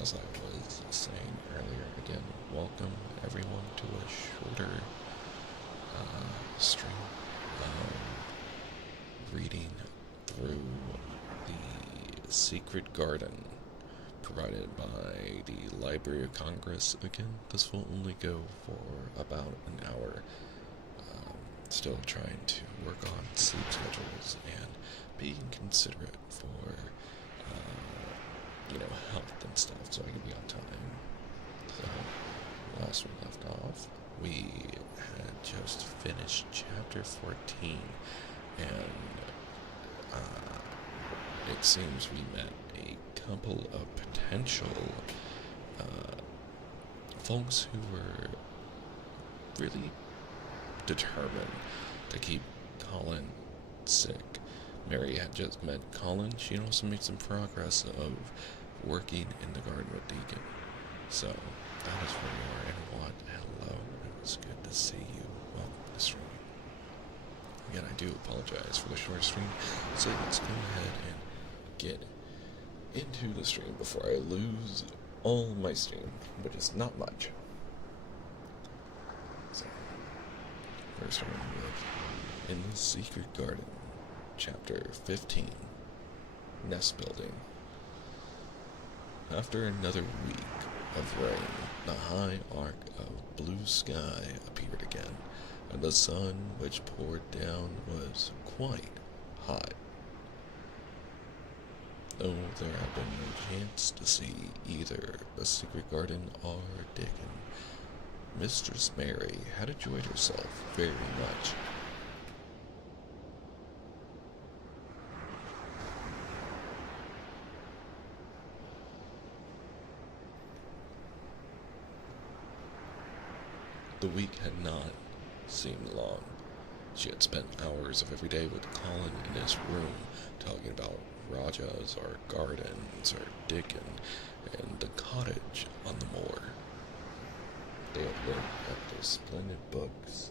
as I was saying earlier, again, welcome everyone to a shorter stream reading through the Secret Garden provided by the Library of Congress. Again, this will only go for about an hour. Still trying to work on sleep schedules and being considerate for health and stuff, so I can be on time. So, last we left off, we had just finished chapter 14, and it seems we met a couple of potential folks who were really determined to keep Colin sick. Mary had just met Colin. She also made some progress of working in the garden with Deacon. So, that is where you are. And what? Hello. It was good to see you. Well, the stream. Again, I do apologize for the short stream. So let's go ahead and get into the stream before I lose all my stream, which is not much. So, first one with In the Secret Garden, Chapter 15, Nest Building. After another week of rain, the high arc of blue sky appeared again, and the sun which poured down was quite hot. Though there had been no chance to see either the Secret Garden or Dickon, Mistress Mary had enjoyed herself very much. The week had not seemed long. She had spent hours of every day with Colin in his room, talking about Rajas or gardens or Dickon and the cottage on the moor. They had looked at their splendid books.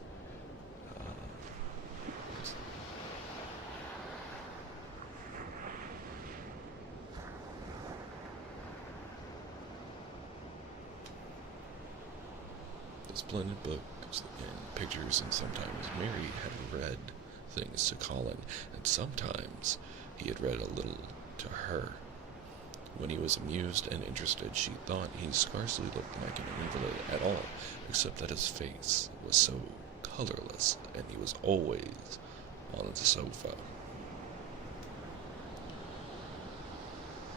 Splendid books and pictures, and sometimes Mary had read things to Colin, and sometimes he had read a little to her. When he was amused and interested, she thought he scarcely looked like an invalid at all, except that his face was so colorless, and he was always on the sofa.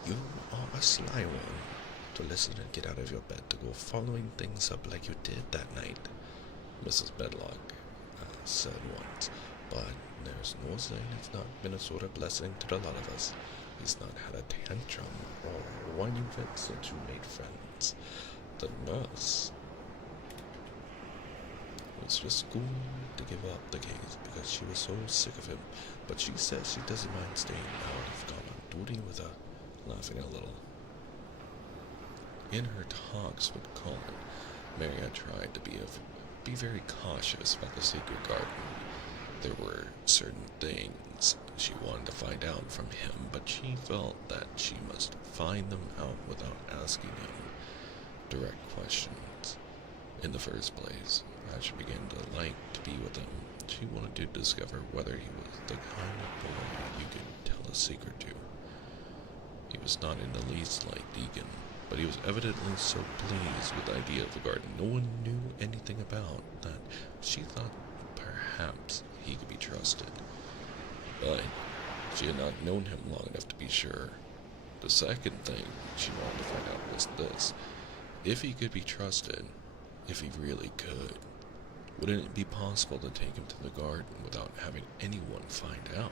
"You are a sly one, to listen and get out of your bed to go following things up like you did that night," Mrs. Bedlock said once. "But there's no saying it's not been a sort of blessing to the lot of us. He's not had a tantrum or whining fit since you made friends. The nurse was just going to give up the case because she was so sick of him, but she says she doesn't mind staying now and I've gone on duty with her," laughing a little. In her talks with Colin, Mary had tried to be very cautious about the Secret Garden. There were certain things she wanted to find out from him, but she felt that she must find them out without asking him direct questions. In the first place, as she began to like to be with him, she wanted to discover whether he was the kind of boy you could tell a secret to. He was not in the least like Deacon, but he was evidently so pleased with the idea of the garden no one knew anything about that she thought perhaps he could be trusted. But she had not known him long enough to be sure. The second thing she wanted to find out was this: if he could be trusted, if he really could, wouldn't it be possible to take him to the garden without having anyone find out?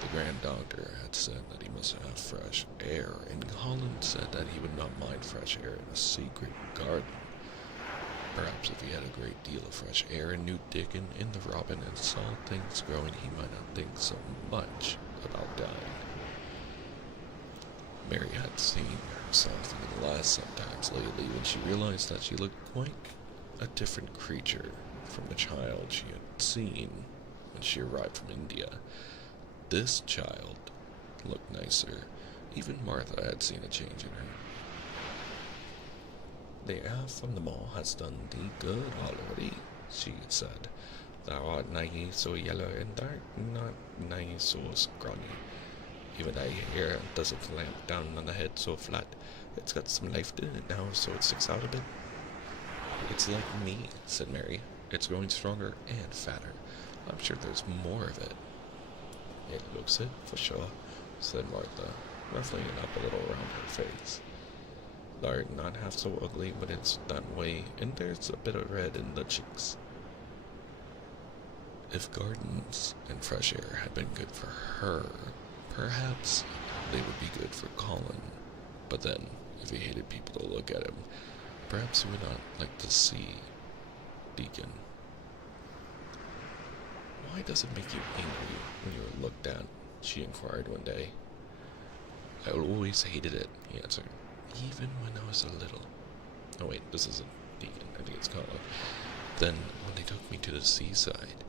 The Grand Doctor had said that he must have fresh air, and Colin said that he would not mind fresh air in a secret garden. Perhaps if he had a great deal of fresh air and knew Dickon in the robin and saw things growing, he might not think so much about dying. Mary had seen herself in the glass sometimes lately when she realized that she looked quite a different creature from the child she had seen when she arrived from India. This child looked nicer, Even Martha had seen a change in her. "The air from the mall has done thee good already," she had said. "Thou art nigh so yellow and dark, not nigh so scrawny. Even thy hair doesn't lamp down on the head so flat. It's got some life in it now, so it sticks out a bit." "It's like me," said Mary. "It's growing stronger and fatter. I'm sure there's more of it." "It looks it, for sure," said Martha, ruffling it up a little around her face. "Thou'rt not half so ugly when it's that way, and there's a bit of red in the cheeks." If gardens and fresh air had been good for her, perhaps they would be good for Colin. But then, if he hated people to look at him, perhaps he would not like to see Deacon. "Why does it make you angry when you are looked at?" she inquired one day. "I always hated it," he answered, "even when I was a little." Oh wait, this isn't Deacon, I think it's Colin. "Then, when they took me to the seaside,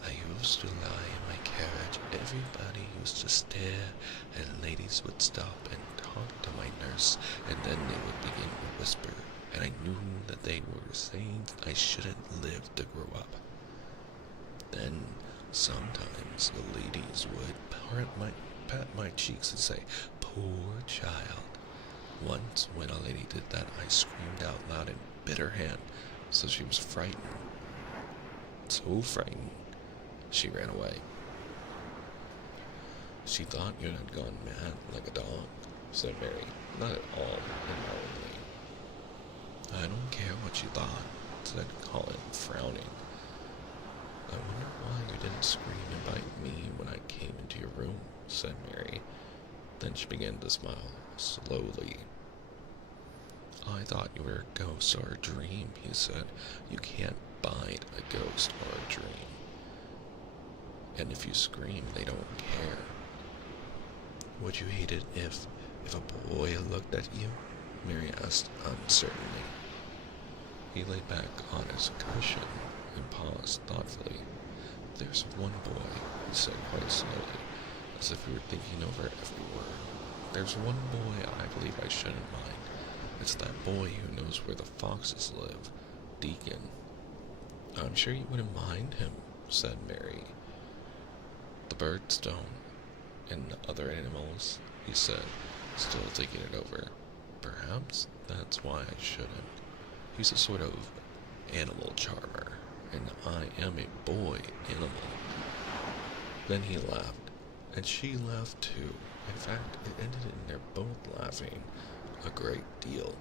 I used to lie in my carriage. Everybody used to stare, and ladies would stop and talk to my nurse, and then they would begin to whisper, and I knew that they were saying I shouldn't live to grow up. Then, sometimes the ladies would pat my cheeks and say, 'Poor child.' Once, when a lady did that, I screamed out loud and bit her hand, so she was frightened. So frightened, she ran away." "She thought you had gone mad like a dog," said Mary, not at all admiringly. "I don't care what she thought," said Colin, frowning. "I wonder why you didn't scream and bite me when I came into your room," said Mary. Then she began to smile, slowly. "I thought you were a ghost or a dream," he said. "You can't bite a ghost or a dream. And if you scream, they don't care." "Would you hate it if a boy looked at you?" Mary asked uncertainly. He lay back on his cushion and paused thoughtfully. "There's one boy," he said quite slowly, as if he were thinking over every word. "There's one boy I believe I shouldn't mind. It's that boy who knows where the foxes live, Deacon." "I'm sure you wouldn't mind him," said Mary. "The birds don't, and the other animals," he said, still thinking it over. "Perhaps that's why I shouldn't. He's a sort of animal charmer, and I am a boy animal." Then he laughed, and she laughed too. In fact, it ended in their both laughing a great deal,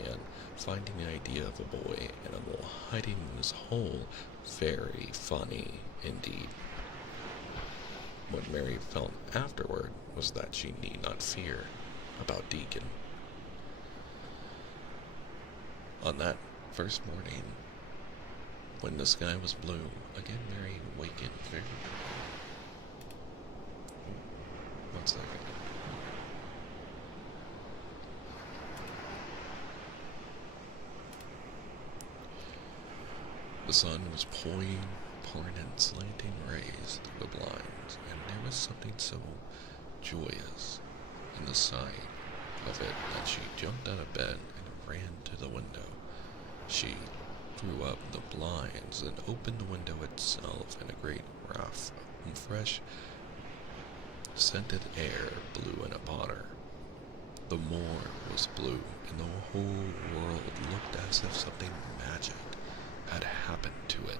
and finding the idea of a boy animal hiding in his hole very funny indeed. What Mary felt afterward was that she need not fear about Deacon. On that first morning, when the sky was blue, again Mary wakened very... One second. The sun was pouring in slanting rays through the blinds, and there was something so joyous in the sight of it that she jumped out of bed and ran to the window. She drew up the blinds and opened the window itself, and a great waft of fresh, scented air blew in upon her. The moor was blue, and the whole world looked as if something magic had happened to it.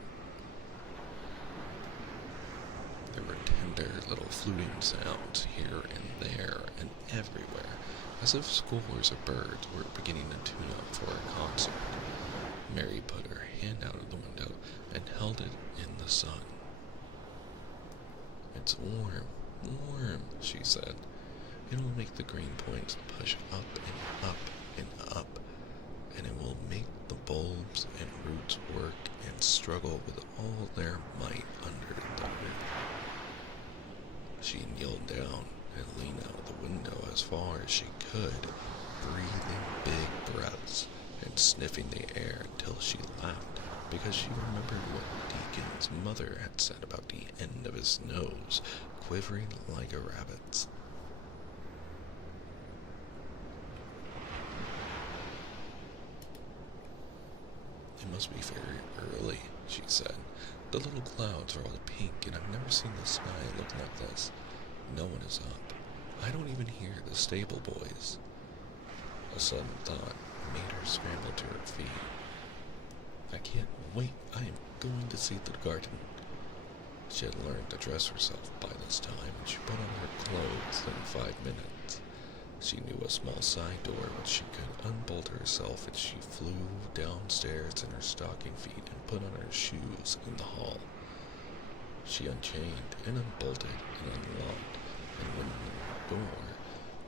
There were tender little fluting sounds here and there and everywhere, as if scores of birds were beginning to tune up for a concert. Mary put her hand out of the window and held it in the sun. "It's warm, warm," she said. "It'll make the green points push up and up and up, and it will make the bulbs and roots work and struggle with all their might under the earth." She kneeled down and leaned out of the window as far as she could, breathing big breaths and sniffing the air until she laughed, because she remembered what Deacon's mother had said about the end of his nose quivering like a rabbit's. must be very early, she said. The little clouds are all pink, and I've never seen the sky look like this. No one is up. I don't even hear the stable boys. A sudden thought made her scramble to her feet. I can't wait. I am going to see the garden. She had learned to dress herself by this time, and she put on her clothes in 5 minutes. She knew a small side door which she could unbolt herself, and she flew downstairs in her stocking feet and put on her shoes in the hall. She unchained and unbolted and unlocked, and when the door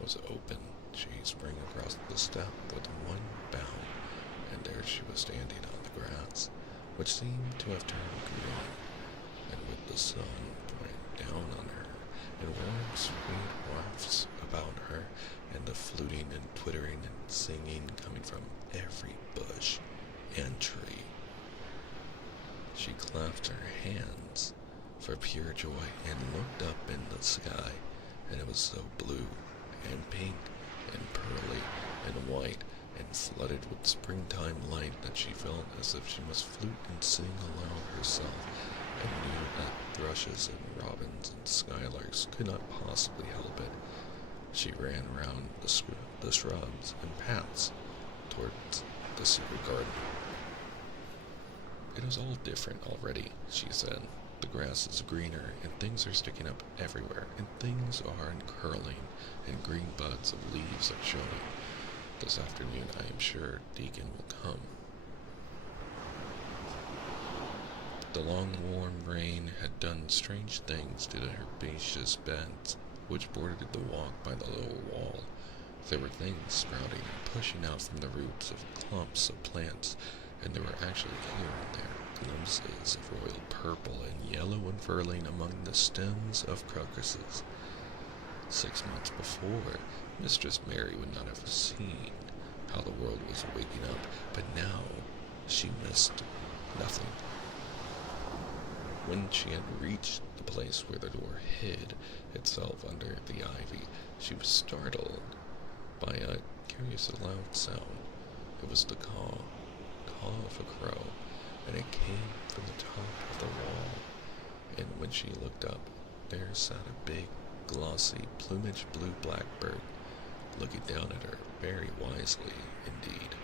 was open, she sprang across the step with one bound, and there she was standing on the grass, which seemed to have turned green, and with the sun pouring down on her, and warm, sweet wafts about her, and the fluting and twittering and singing coming from every bush and tree. She clasped her hands for pure joy and looked up in the sky, and it was so blue and pink and pearly and white and flooded with springtime light that she felt as if she must flute and sing aloud herself, and knew that thrushes and robins and skylarks could not possibly help it. She ran round the shrubs and paths towards the secret garden. It is all different already, she said. The grass is greener, and things are sticking up everywhere, and things are uncurling, and green buds of leaves are showing. This afternoon I am sure Deacon will come. The long warm rain had done strange things to the herbaceous beds which bordered the walk by the lower wall. There were things sprouting and pushing out from the roots of clumps of plants, and there were actually here and there glimpses of royal purple and yellow unfurling among the stems of crocuses. 6 months before, Mistress Mary would not have seen how the world was waking up, but now she missed nothing. When she had reached the place where the door hid itself under the ivy, she was startled by a curious loud sound. It was the caw of a crow, and it came from the top of the wall. And when she looked up, there sat a big, glossy, plumaged blue blackbird, looking down at her very wisely indeed.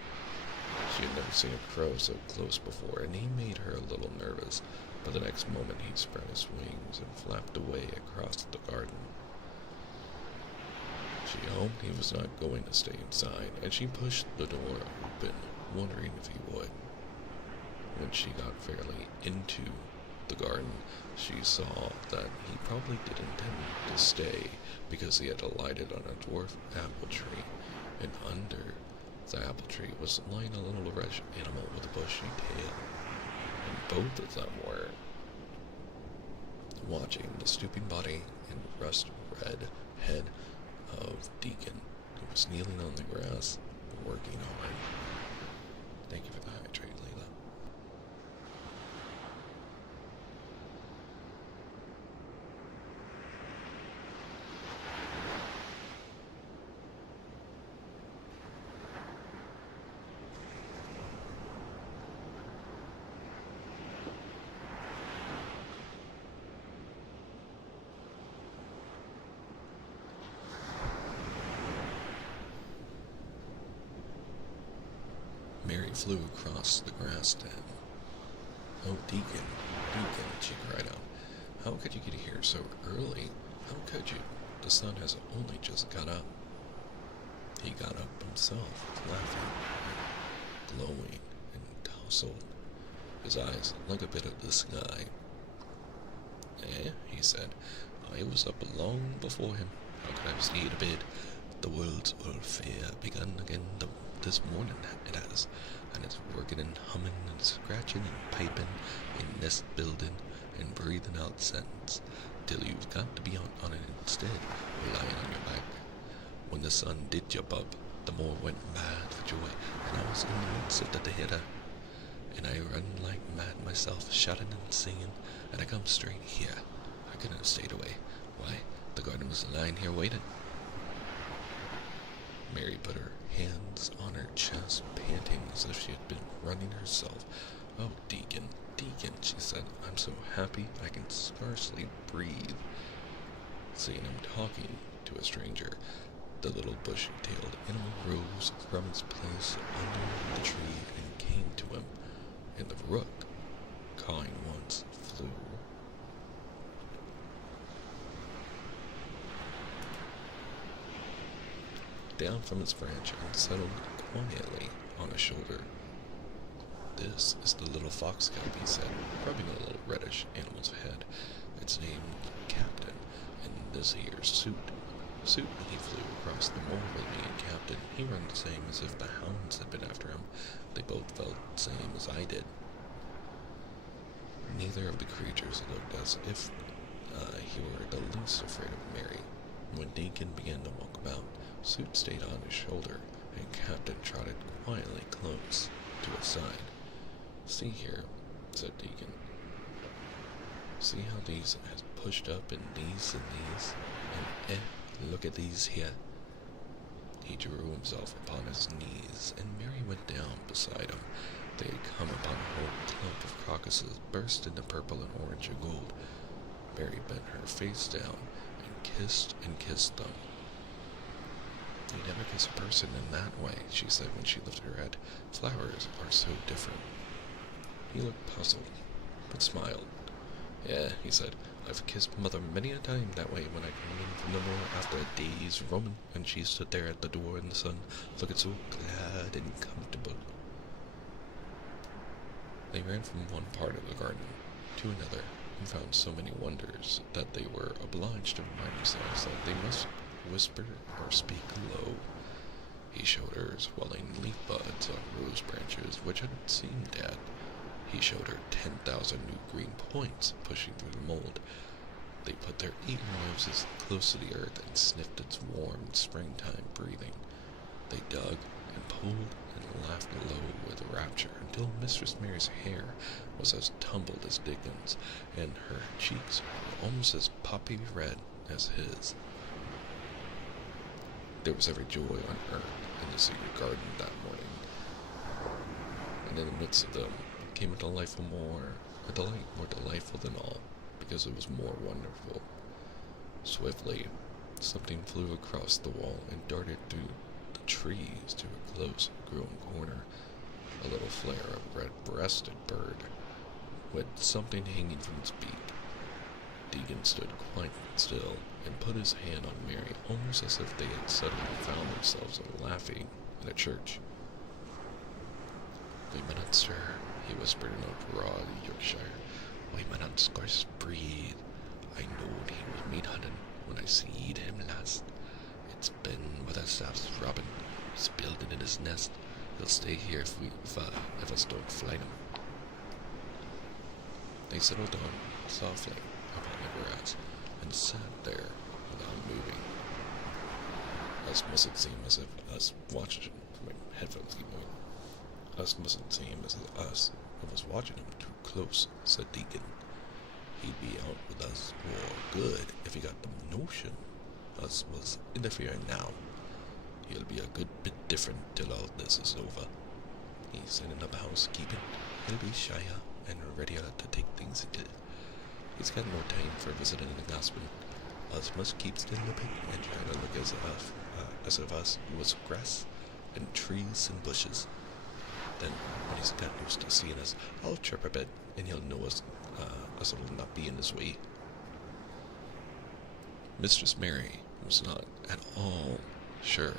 She had never seen a crow so close before, and he made her a little nervous, but the next moment he spread his wings and flapped away across the garden. She hoped he was not going to stay inside, and she pushed the door open, wondering if he would. When she got fairly into the garden, she saw that he probably did intend to stay, because he had alighted on a dwarf apple tree, and under the apple tree was lying a little reddish animal with a bushy tail, and both of them were watching the stooping body and rust-red head of Deacon, who was kneeling on the grass, working hard. Thank you for the hydrate, Layla. Mary flew across the grass then. Oh, Deacon, she cried out. How could you get here so early? How could you? The sun has only just got up. He got up himself, laughing, glowing, and tousled, his eyes like a bit of the sky. He said, I was up long before him. How could I have stayed a bit? The world's welfare begun again this morning, it has, and it's working and humming and scratching and piping and nest building and breathing out scents, till you've got to be on it instead, or lying on your back. When the sun did jump up, the moor went mad for joy, and I was in the midst of the theatre, and I run like mad myself, shouting and singing, and I come straight here. I couldn't have stayed away. Why, the garden was lying here waiting. Mary put her hands on her chest, panting as if she had been running herself. "Oh, Deacon, Deacon," she said, "I'm so happy I can scarcely breathe." Seeing him talking to a stranger, the little bushy-tailed animal rose from its place under the tree and came to him, and the rook, cawing once, flew down from its branch and settled quietly on his shoulder. "This is the little foxcap," he said, rubbing a little reddish animal's head. "It's named Captain, and this here's Suit. Suit," and he flew across the moor with me, and Captain, he ran the same as if the hounds had been after him. They both felt the same as I did. Neither of the creatures looked as if he were the least afraid of Mary. When Deacon began to walk about, Suit stayed on his shoulder, and Captain trotted quietly close to his side. "See here," said Deacon. "See how these has pushed up, and these, and look at these here." He drew himself upon his knees, and Mary went down beside him. They had come upon a whole clump of crocuses burst into purple and orange and gold. Mary bent her face down and kissed them. "You never kiss a person in that way," she said when she lifted her head. "Flowers are so different." He looked puzzled, but smiled. "Yeah," he said, "I've kissed Mother many a time that way when I came in from the moor after a day's roaming, and she stood there at the door in the sun, looking so glad and comfortable." They ran from one part of the garden to another, and found so many wonders that they were obliged to remind themselves that they must whisper or speak low. He showed her swelling leaf buds on rose branches which had seemed dead. He showed her 10,000 new green points pushing through the mold. They put their eager noses close to the earth and sniffed its warm springtime breathing. They dug and pulled and laughed low with rapture until Mistress Mary's hair was as tumbled as Dickens, and her cheeks were almost as poppy red as his. There was every joy on earth in the secret garden that morning, and in the midst of them came a delight more delightful than all, because it was more wonderful. Swiftly, something flew across the wall and darted through the trees to a close-grown corner, a little flare of red-breasted bird, with something hanging from its beak. Deacon stood quite still and put his hand on Mary, almost as if they had suddenly found themselves laughing in a church. "We may not stir," he whispered in a broad Yorkshire. "We may not scarce breathe. I knowed he was meat hunting when I seed him last. It's been with us as robin. He's building in his nest. He'll stay here if us don't flight him." They settled down softly upon the grass and sat there without moving. Us mustn't seem as if us watching my headphones keep moving. Us mustn't seem as if us was watching him too close, said Deacon. "He'd be out with us for good if he got the notion us was interfering now. He'll be a good bit different till all this is over. He's setting up housekeeping. He'll be shyer and readier to take things into. He's got no time for visiting the gospel. Us must keep still a bit and try to look as if us was grass and trees and bushes. Then, when he's got used to seeing us, I'll chirp a bit, and he'll know us will not be in his way." Mistress Mary was not at all sure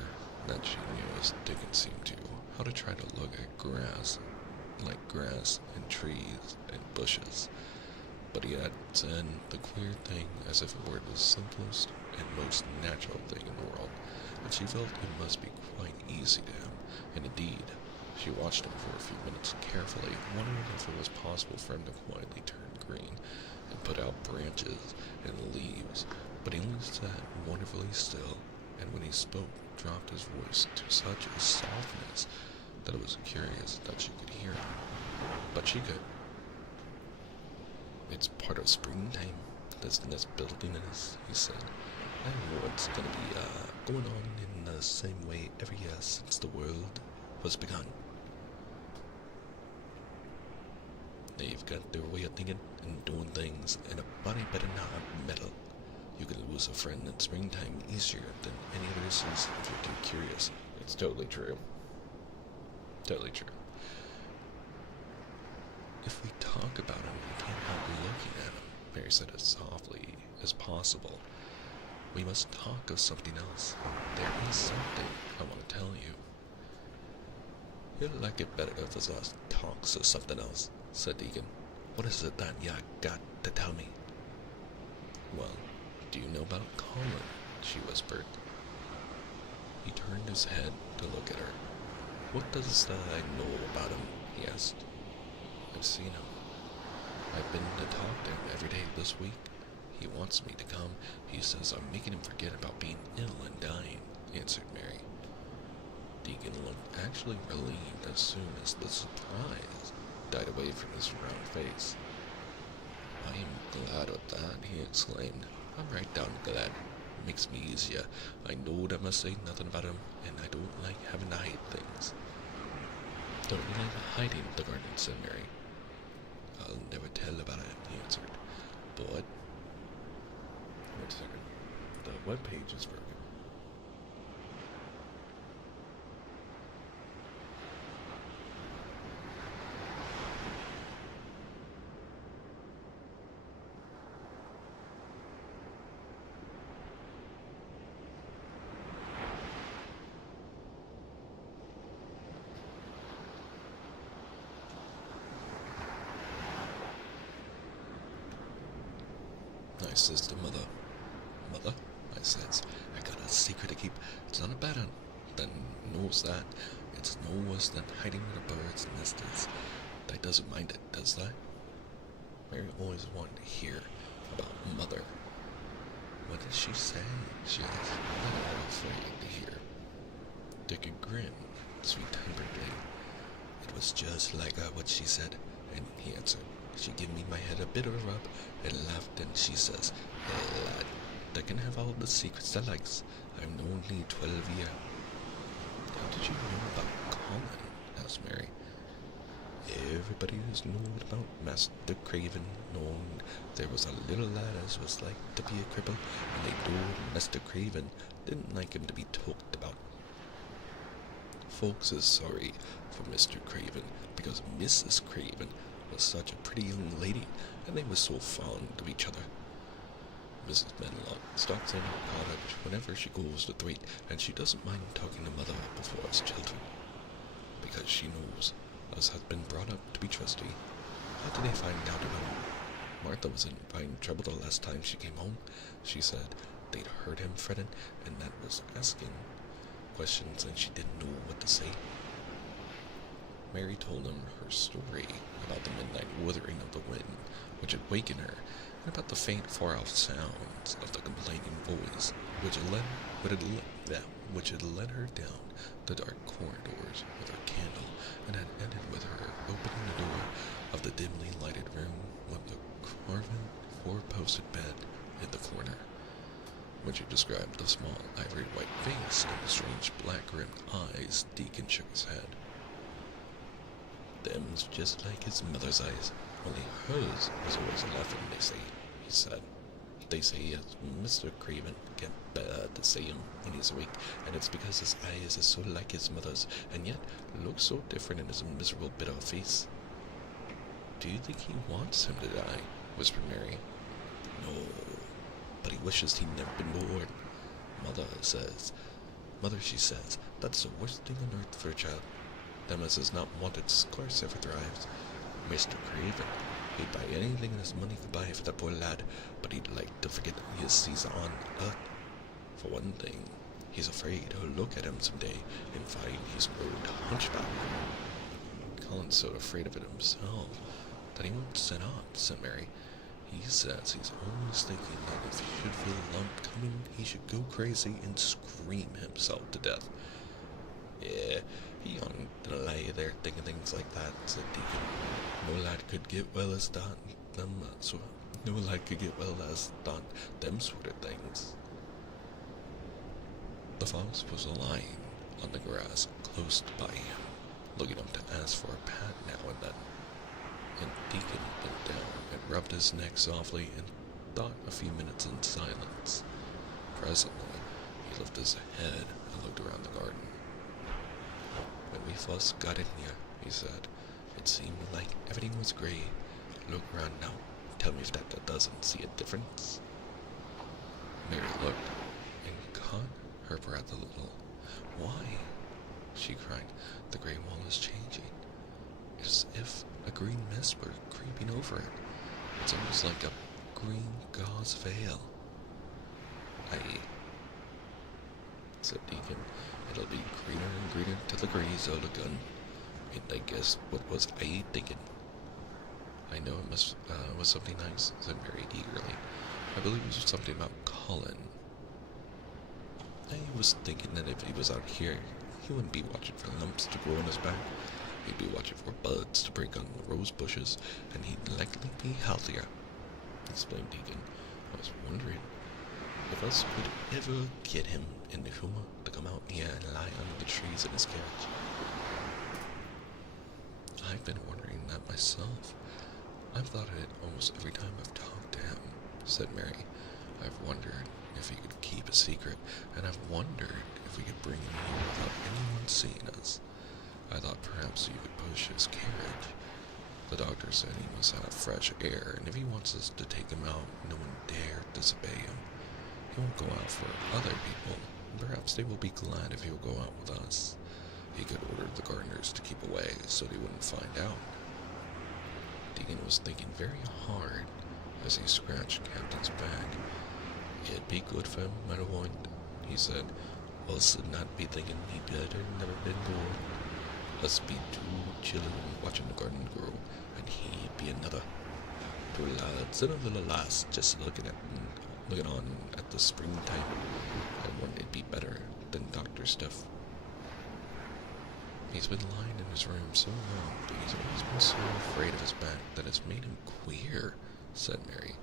that she knew, as Dickon seemed to, how to try to look at grass like grass and trees and bushes. But he had said the queer thing as if it were the simplest and most natural thing in the world, and she felt it must be quite easy to him, and indeed, she watched him for a few minutes carefully, wondering if it was possible for him to quietly turn green and put out branches and leaves, but he only sat wonderfully still, and when he spoke, dropped his voice to such a softness that it was curious that she could hear him. But she could. "It's part of springtime, this nest building is," he said. "I know what's going to be going on in the same way every year since the world was begun. They've got their way of thinking and doing things, and a body better not meddle. You can lose a friend in springtime easier than any other season if you're too curious. It's totally true. Totally true. If we talk about him, we can't help looking at him, Mary said as softly as possible. We must talk of something else. There is something I want to tell you. You'd like it better if us talks of something else, said Deacon. What is it that ya got to tell me? Well, do you know about Colin? She whispered. He turned his head to look at her. What does I know about him? He asked. I've seen him. I've been to talk to him every day this week. He wants me to come. He says I'm making him forget about being ill and dying, answered Mary. Deacon looked actually relieved as soon as the surprise died away from his round face. I am glad of that, he exclaimed. I'm right down glad. Makes me easier. I know I must say nothing about him, and I don't like having to hide things. Don't you like hiding the garden, said Mary. I'll never tell about it, he answered. But... Wait a second. The webpage is broken. I says to Mother, Mother, I says, I got a secret to keep. It's not a bad one. Then knows that. It's no worse than hiding where the bird's nest is. They doesn't mind it, does they? Mary always wanted to hear about Mother. What did she say? She asked. I'm afraid to hear. Dick grinned, sweet-temperedly. It was just like what she said, and he answered. She gave me my head a bit of a rub and laughed, and she says, Hey lad, they can have all the secrets they likes. I'm only 12 year. How did you know about Colin? Asked Mary. Everybody has known about Master Craven, known there was a little lad as was like to be a cripple, and they told Master Craven didn't like him to be talked about. Folks is sorry for Mr. Craven, because Mrs. Craven was such a pretty young lady, and they were so fond of each other. Mrs. Menlock stops in her cottage whenever she goes to Thwaite, and she doesn't mind talking to Mother before us children, because she knows us has been brought up to be trusty. How did they find out about him? Martha was in fine trouble the last time she came home. She said they'd heard him fretting, and that was asking questions, and she didn't know what to say. Mary told him her story about the midnight wuthering of the wind, which had wakened her, and about the faint, far-off sounds of the complaining voice, which had led her down the dark corridors with her candle, and had ended with her opening the door of the dimly lighted room with the carven, four-posted bed in the corner. When she described the small ivory-white face and the strange black-rimmed eyes, Deacon shook his head. Them's just like his mother's eyes, only hers was always laughing, they say, he said. They say as Mr. Craven can't bear to see him when he's awake, and it's because his eyes is so like his mother's, and yet looks so different in his miserable bit of face. Do you think he wants him to die? Whispered Mary. No, but he wishes he'd never been born. Mother, she says, that's the worst thing on earth for a child. Them as is not wanted scarce ever thrives. Mr. Craven, he'd buy anything his money could buy for that poor lad, but he'd like to forget he sees on earth. For one thing, he's afraid he'll look at him someday and find he's grown hunchback. Colin's so afraid of it himself that he won't sit up, said Mary. He says he's always thinking that if he should feel a lump coming, he should go crazy and scream himself to death. Yeah, he oughtn't to lie there thinking things like that, said Deacon. No lad could get well as that, no lad could get well as that, them sort of things. The fox was lying on the grass close by him, looking up to ask for a pat now and then. And Deacon bent down and rubbed his neck softly and thought a few minutes in silence. Presently, he lifted his head and looked around the garden. When we first got in here, he said, it seemed like everything was gray. Look around now. Tell me if that doesn't see a difference. Mary looked and caught her breath a little. Why? She cried. The gray wall is changing. As if a green mist were creeping over it. It's almost like a green gauze veil. Said Deacon. It'll be greener and greener till the gray's all gone. And I guess what was I thinking? I know it was something nice, said Mary eagerly. I believe it was something about Colin. I was thinking that if he was out here, he wouldn't be watching for lumps to grow on his back. He'd be watching for buds to break on the rose bushes, and he'd likely be healthier, explained Deacon. I was wondering if us could ever get him in the humor to come out here and lie under the trees in his carriage. I've been wondering that myself. I've thought of it almost every time I've talked to him, said Mary. I've wondered if he could keep a secret, and I've wondered if we could bring him here without anyone seeing us. I thought perhaps you could push his carriage. The doctor said he must have fresh air, and if he wants us to take him out, no one dare disobey him. He won't go out for other people, and perhaps they will be glad if he will go out with us. He could order the gardeners to keep away so they wouldn't find out. Deacon was thinking very hard as he scratched Captain's back. It'd be good for him, my lord, he said. Us would not be thinking he'd better never been born. Us be two children watching the garden grow, and he'd be another. Two lads and a little lass just looking on at the springtime. I wouldn't it be better than doctor stuff. He's been lying in his room so long, but he's always been so afraid of his back that it's made him queer, said Mary.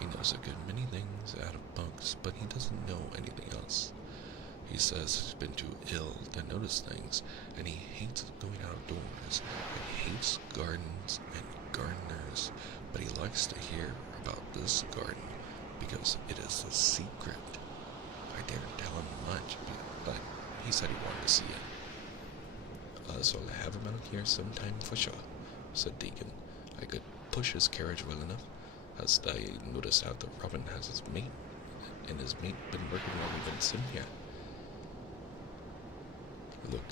He knows a good many things out of books, but he doesn't know anything else. He says he's been too ill to notice things, and he hates going outdoors, and hates gardens and gardeners, but he likes to hear about this garden, because it is a secret. I daren't tell him much, but he said he wanted to see it. So I'll have him out here sometime for sure, said Deacon. I could push his carriage well enough, as I noticed how the robin has his mate, and his mate been working while we've been sitting here. Look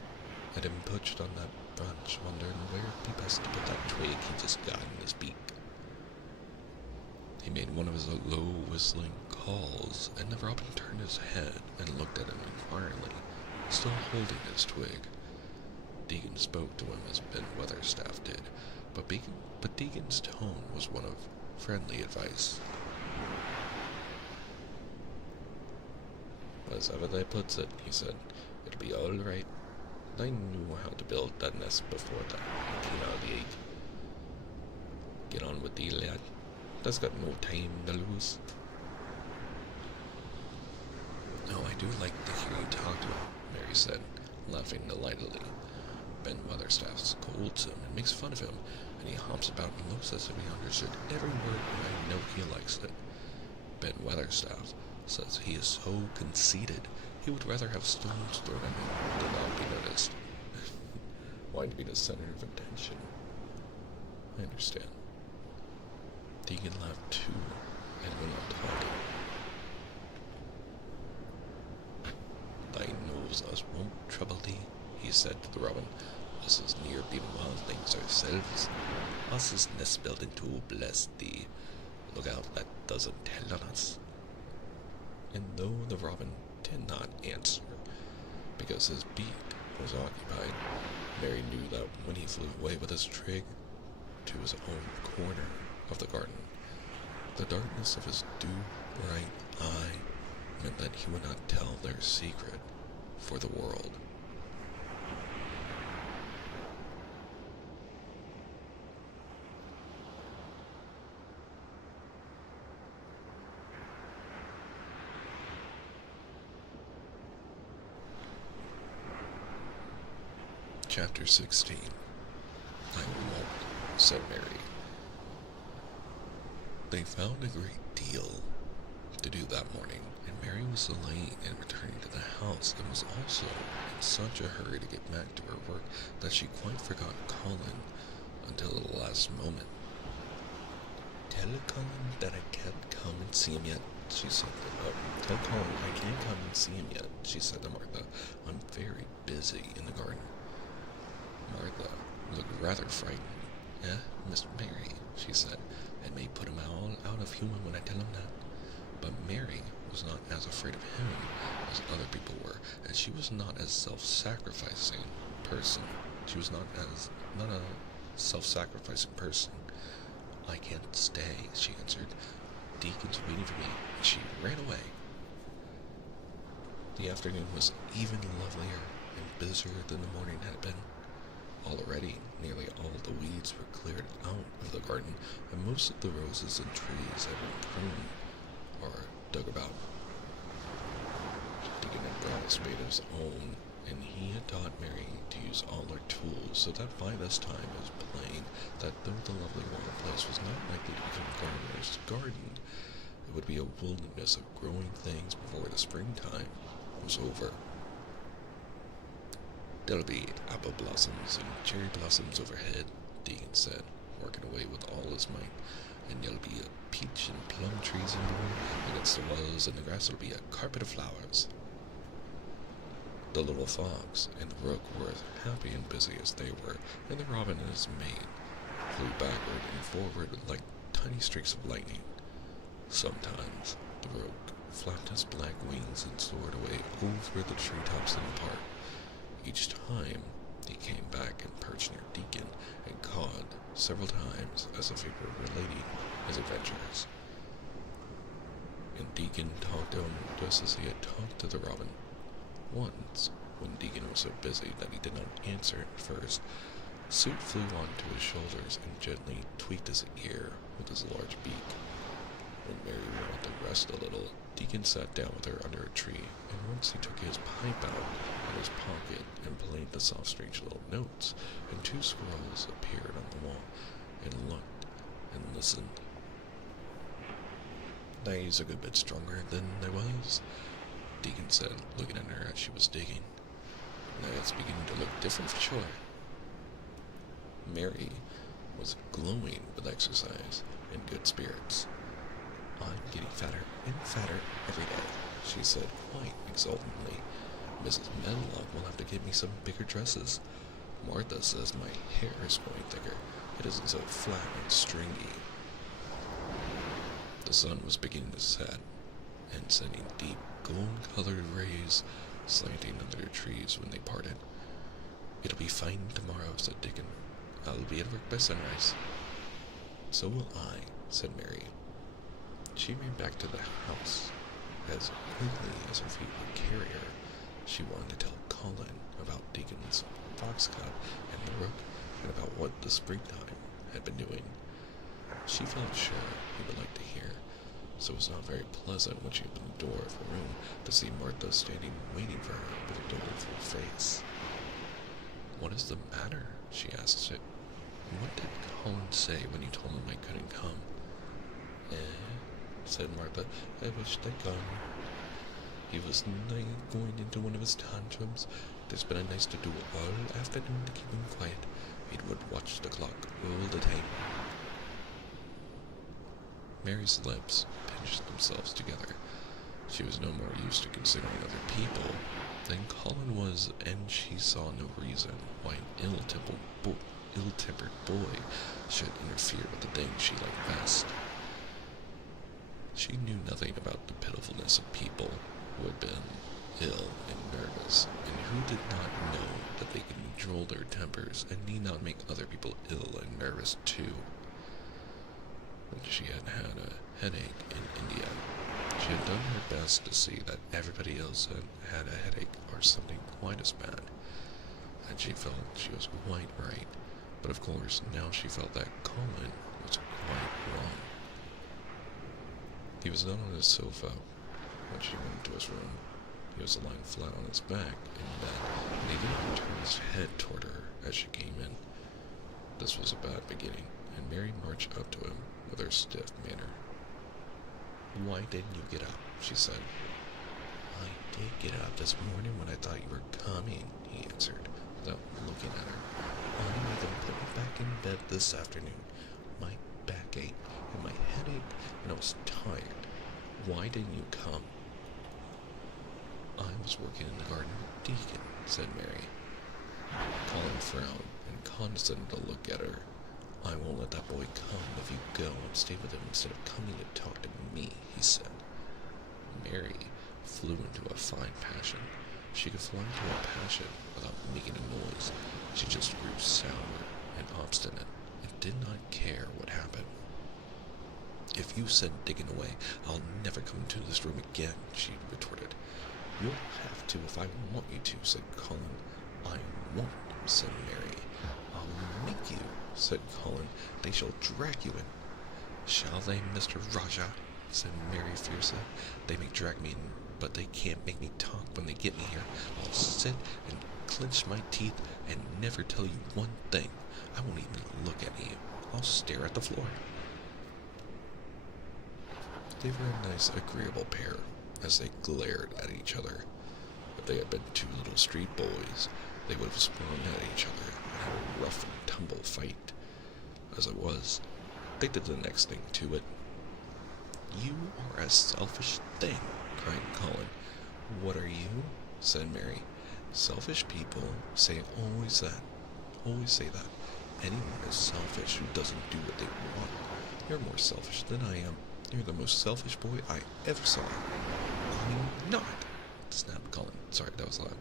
at him perched on that branch, wondering where it'd be best to put that twig he just got in his beak. He made one of his low whistling calls, and the robin turned his head and looked at him inquiringly, still holding his twig. Deacon spoke to him as Ben Weatherstaff did, but Deacon's tone was one of friendly advice. As ever they puts it, he said, it'll be all right. I knew how to build that nest before that came out of the egg. Get on with thee, lad. That's got no time to lose. Oh, I do like to hear you talk to him, Mary said, laughing delightedly. Ben Weatherstaff scolds him and makes fun of him, and he hops about and looks as if he understood every word, and I know he likes it. Ben Weatherstaff says he is so conceited, he would rather have stones thrown at him than not be noticed. Wanting to be the center of attention. I understand. Deacon laughed too, and went on talking. Thy nose us won't trouble thee, he said to the robin. Us is near being wild things ourselves. Us is nest building too, bless thee. Look out, that doesn't tell on us. And though the robin did not answer, because his beak was occupied, Mary knew that when he flew away with his twig to his own corner of the garden, the darkness of his dew-bright eye meant that he would not tell their secret for the world. Chapter 16. I won't, said Mary. They found a great deal to do that morning, and Mary was delayed in returning to the house and was also in such a hurry to get back to her work that she quite forgot Colin until the last moment. Tell Colin that I can't come and see him yet, she said. Tell Colin I can't come and see him yet, she said to Martha. I'm very busy in the garden. Martha looked rather frightened. Miss Mary, she said, it may put him all out of humor when I tell him that. But Mary was not as afraid of him as other people were, and she was not as self-sacrificing person. She was not a self-sacrificing person. I can't stay, she answered. Deacon's waiting for me, and she ran away. The afternoon was even lovelier and busier than the morning had been. Already, nearly all the weeds were cleared out of the garden, and most of the roses and trees had been pruned or dug about. Deacon had brought a spade of his own, and he had taught Mary to use all her tools, so that by this time it was plain that though the lovely water place was not likely to become a gardener's garden, it would be a wilderness of growing things before the springtime was over. There'll be apple blossoms and cherry blossoms overhead, Deacon said, working away with all his might, and there'll be peach and plum trees in bloom against the walls, and the grass will be a carpet of flowers. The little fox and the rook were as happy and busy as they were, and the robin and his mate flew backward and forward like tiny streaks of lightning. Sometimes the rook flapped his black wings and soared away over the treetops in the park. Each time he came back and perched near Deacon and cawed several times as if he were relating his adventures. And Deacon talked to him just as he had talked to the robin. Once, when Deacon was so busy that he did not answer at first, Suit flew onto his shoulders and gently tweaked his ear with his large beak. When Mary wanted to rest a little, Deacon sat down with her under a tree, and once he took his pipe out of his pocket and played the soft, strange little notes, and two squirrels appeared on the wall and looked and listened. Now he's a good bit stronger than I was, Deacon said, looking at her as she was digging. Now it's beginning to look different for sure. Mary was glowing with exercise and good spirits. I'm getting fatter and fatter every day, she said quite exultantly. Mrs. Medlock will have to get me some bigger dresses. Martha says my hair is growing thicker. It isn't so flat and stringy. The sun was beginning to set and sending deep gold-colored rays slanting under the trees when they parted. It'll be fine tomorrow, said Deacon. I'll be at work by sunrise. So will I, said Mary. She ran back to the house as quickly as her feet would carry her. She wanted to tell Colin about Deacon's foxcott and the rook, and about what the springtime had been doing. She felt sure he would like to hear, so it was not very pleasant when she opened the door of her room to see Martha standing waiting for her with a doleful face. What is the matter? She asked it. What did Colin say when you told him I couldn't come? Said Martha. I wish I'd gone. He was going into one of his tantrums. There's been a nice to-do all afternoon to keep him quiet. He would watch the clock all the time. Mary's lips pinched themselves together. She was no more used to considering other people than Colin was, and she saw no reason why an ill-tempered boy should interfere with the thing she liked best. She knew nothing about the pitifulness of people who had been ill and nervous, and who did not know that they could control their tempers and need not make other people ill and nervous too. When she had had a headache in India, she had done her best to see that everybody else had a headache or something quite as bad, and she felt she was quite right, but of course now she felt that Colin was quite wrong. He was not on his sofa when she went into his room. He was lying flat on his back in bed, and he did not turn his head toward her as she came in. This was a bad beginning, and Mary marched up to him with her stiff manner. "Why didn't you get up?" she said. "I did get up this morning when I thought you were coming," he answered, without looking at her. "I made them put me back in bed this afternoon. My back ached, and my head ached, and I was tired. Why didn't you come?" "I was working in the garden with Deacon," said Mary. Colin frowned and condescended to look at her. "I won't let that boy come if you go and stay with him instead of coming to talk to me," he said. Mary flew into a fine passion. She could fly into a passion without making a noise. She just grew sour and obstinate and did not care what happened. "If you send Dickon away, I'll never come into this room again," she retorted. "You'll have to if I want you to," said Colin. "I won't," said Mary. "I'll make you," said Colin. "They shall drag you in." "Shall they, Mr. Rajah?" said Mary fiercely. "They may drag me in, but they can't make me talk when they get me here. I'll sit and clench my teeth and never tell you one thing. I won't even look at you. I'll stare at the floor." They were a nice, agreeable pair as they glared at each other. If they had been two little street boys, they would have sprung at each other and had a rough and tumble fight. As it was, they did the next thing to it. "You are a selfish thing," cried Colin. "What are you?" said Mary. "Selfish people always say that. Anyone is selfish who doesn't do what they want. You're more selfish than I am. You're the most selfish boy I ever saw." "I'm not," snapped Colin. Sorry, that was loud.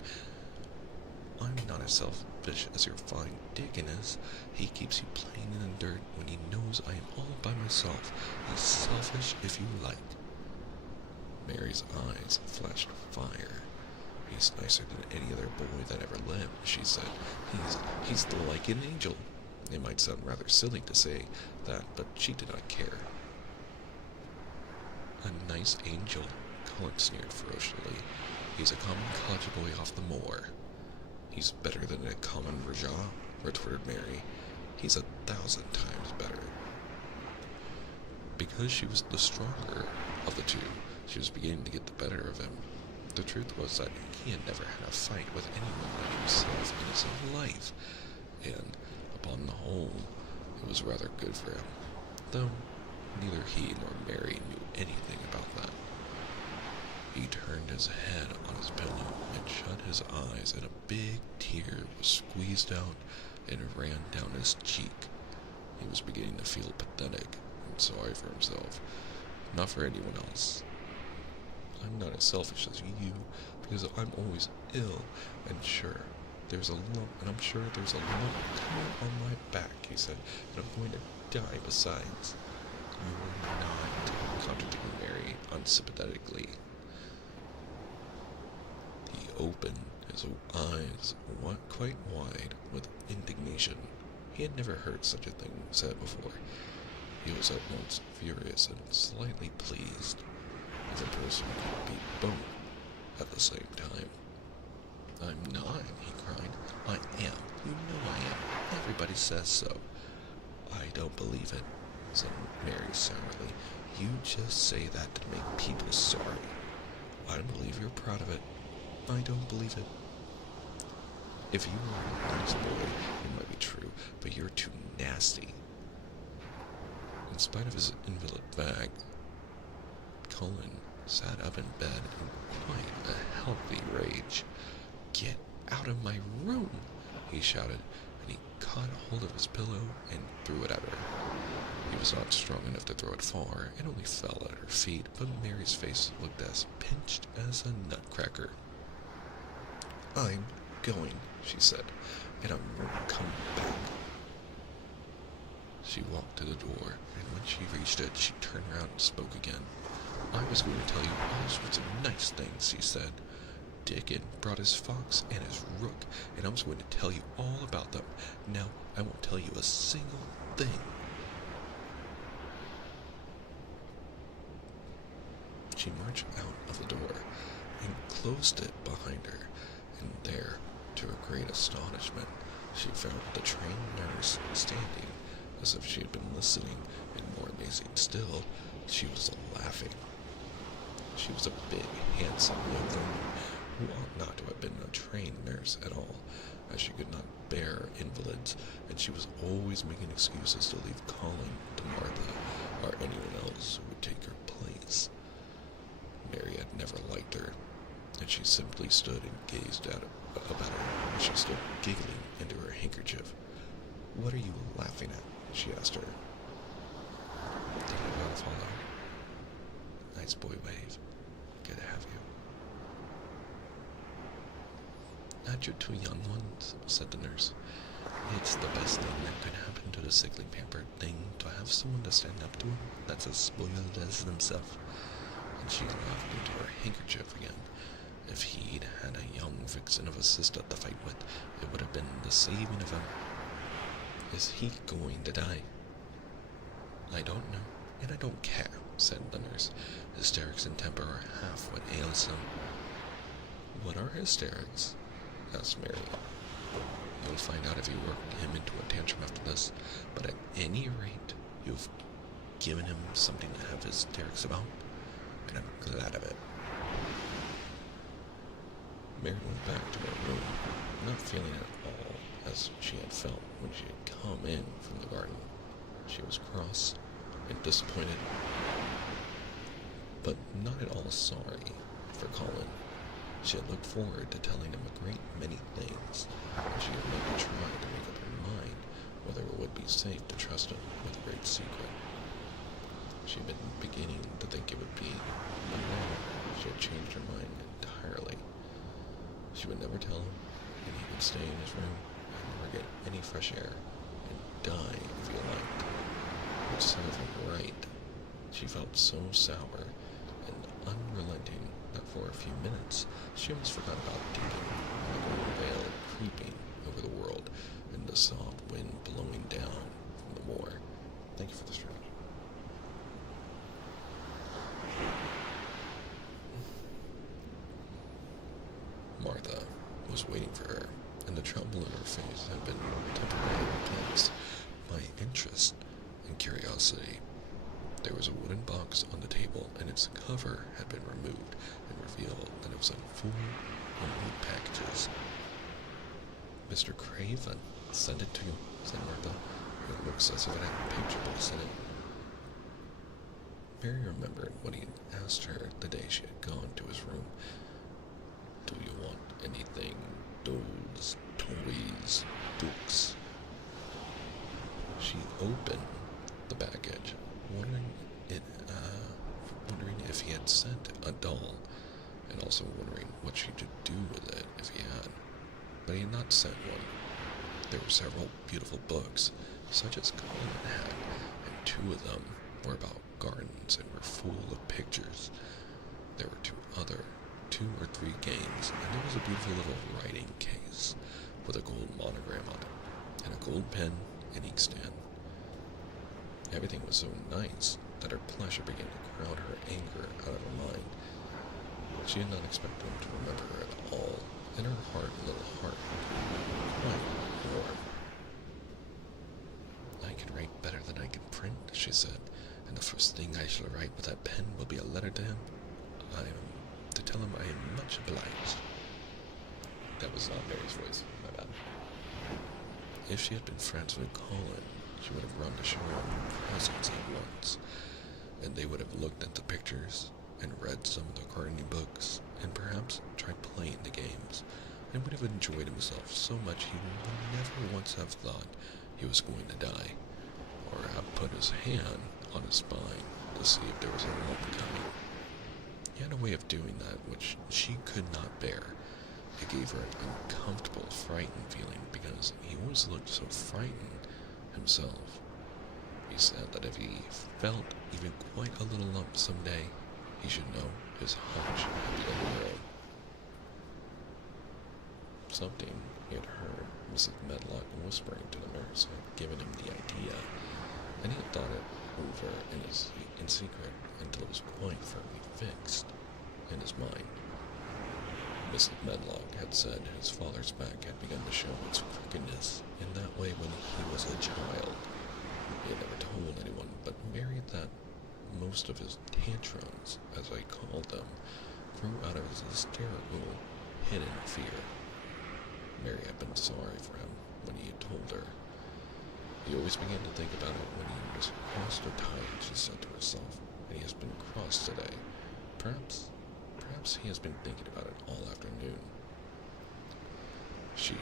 "I'm not as selfish as your fine Dickon is. He keeps you playing in the dirt when he knows I am all by myself. He's selfish if you like." Mary's eyes flashed fire. "He's nicer than any other boy that ever lived," she said. He's like an angel." It might sound rather silly to say that, but she did not care. "A nice angel," Colin sneered ferociously. "He's a common college boy off the moor." "He's better than a common Rajah," retorted Mary. "He's 1,000 times better." Because she was the stronger of the two, she was beginning to get the better of him. The truth was that he had never had a fight with anyone like himself in his whole life, and, upon the whole, it was rather good for him, though neither he nor Mary knew anything about that. He turned his head on his pillow and shut his eyes, and a big tear was squeezed out and ran down his cheek. He was beginning to feel pathetic and sorry for himself, not for anyone else. "I'm not as selfish as you, because I'm always ill, and I'm sure there's a lump coming on my back," he said, "and I'm going to die besides." "You're not," contradicted Mary unsympathetically. He opened his eyes quite wide with indignation. He had never heard such a thing said before. He was at once furious and slightly pleased, as a person could be both at the same time. "I'm not," he cried. "I am. You know I am. Everybody says so." "I don't believe it," said Mary sourly. "You just say that to make people sorry. I don't believe you're proud of it. I don't believe it. If you were a nice boy, it might be true, but you're too nasty." In spite of his invalid bag, Colin sat up in bed in quite a healthy rage. "Get out of my room!" he shouted, and he caught hold of his pillow and threw it at her. He was not strong enough to throw it far. It only fell at her feet, but Mary's face looked as pinched as a nutcracker. "I'm going," she said, "and I won't come back." She walked to the door, and when she reached it, she turned around and spoke again. "I was going to tell you all sorts of nice things," she said. "Dickon brought his fox and his rook, and I was going to tell you all about them. Now I won't tell you a single thing." She marched out of the door and closed it behind her, and there, to her great astonishment, She found the trained nurse standing as if she had been listening, and more amazing still, she was laughing. She was a big, handsome young woman who ought not to have been a trained nurse at all, as she could not bear invalids, and she was always making excuses to leave calling to Martha or anyone else who would take her place. Mary had never liked her, and she simply stood and gazed at about her as she stood giggling into her handkerchief. "What are you laughing at?" she asked her. "Did you want to follow?" "Nice boy wave. Good to have you." "Not your two young ones," said the nurse. "It's the best thing that could happen to the sickly pampered thing, to have someone to stand up to him that's as spoiled as himself." And she laughed into her handkerchief again. If he'd had a young vixen of a sister to fight with, it would have been the saving of him. "Is he going to die?" "I don't know, and I don't care," said the nurse. "Hysterics and temper are half what ails him." "What are hysterics?" asked Mary. "You'll find out if you work him into a tantrum after this, but at any rate, you've given him something to have hysterics about, and I'm glad of it." Mary went back to her room, not feeling at all as she had felt when she had come in from the garden. She was cross and disappointed, but not at all sorry for Colin. She had looked forward to telling him a great many things, and she had maybe tried to make up her mind whether it would be safe to trust him with a great secret. She had been beginning to think it would be, but now she had changed her mind entirely. She would never tell him, and he would stay in his room and never get any fresh air, and die if he liked. It would serve him right. She felt so sour and unrelenting that for a few minutes she almost forgot about Deacon, and the golden veil creeping over the world, and the soft wind blowing down from the moor. Thank you for the stretch. Martha was waiting for her, and the trouble in her face had been temporarily replaced by interest and curiosity. There was a wooden box on the table, and its cover had been removed and revealed that it was full of neat packages. "Mr. Craven sent it to you," said Martha. "It looks as if it had picture books in it." Mary remembered what he had asked her the day she had gone to his room. "Do you want anything? Dolls, toys, books?" She opened the package, wondering if he had sent a doll, and also wondering what she should do with it if he had. But he had not sent one. There were several beautiful books, such as Colin had, and two of them were about gardens and were full of pictures. There were two or three games, and there was a beautiful little writing case with a gold monogram on it, and a gold pen and inkstand. Everything was so nice that her pleasure began to crowd her anger out of her mind. She had not expected him to remember her at all, and her little heart, quite warm. "I can write better than I can print," she said, "and the first thing I shall write with that pen will be a letter to him. To tell him I am much obliged." That was not Mary's voice, my bad. If she had been friends with Colin, she would have run to show him presents at once, and they would have looked at the pictures and read some of the gardening books, and perhaps tried playing the games, and would have enjoyed himself so much he would never once have thought he was going to die, or have put his hand on his spine to see if there was a lump coming. He had a way of doing that which she could not bear. It gave her an uncomfortable, frightened feeling, because he always looked so frightened himself. He said that if he felt even quite a little lump someday, he should know his heart should be in the world. Something he had heard Mrs. Medlock whispering to the nurse had given him the idea, and he had thought it over in secret until it was quite firmly fixed in his mind. Mrs. Medlock had said his father's back had begun to show its crookedness, most of his tantrums, as I called them, grew out of his hysterical, hidden fear. Mary had been sorry for him when he had told her. He always began to think about it when he was crossed or tired, she said to herself, and he has been crossed today. Perhaps he has been thinking about it all afternoon. She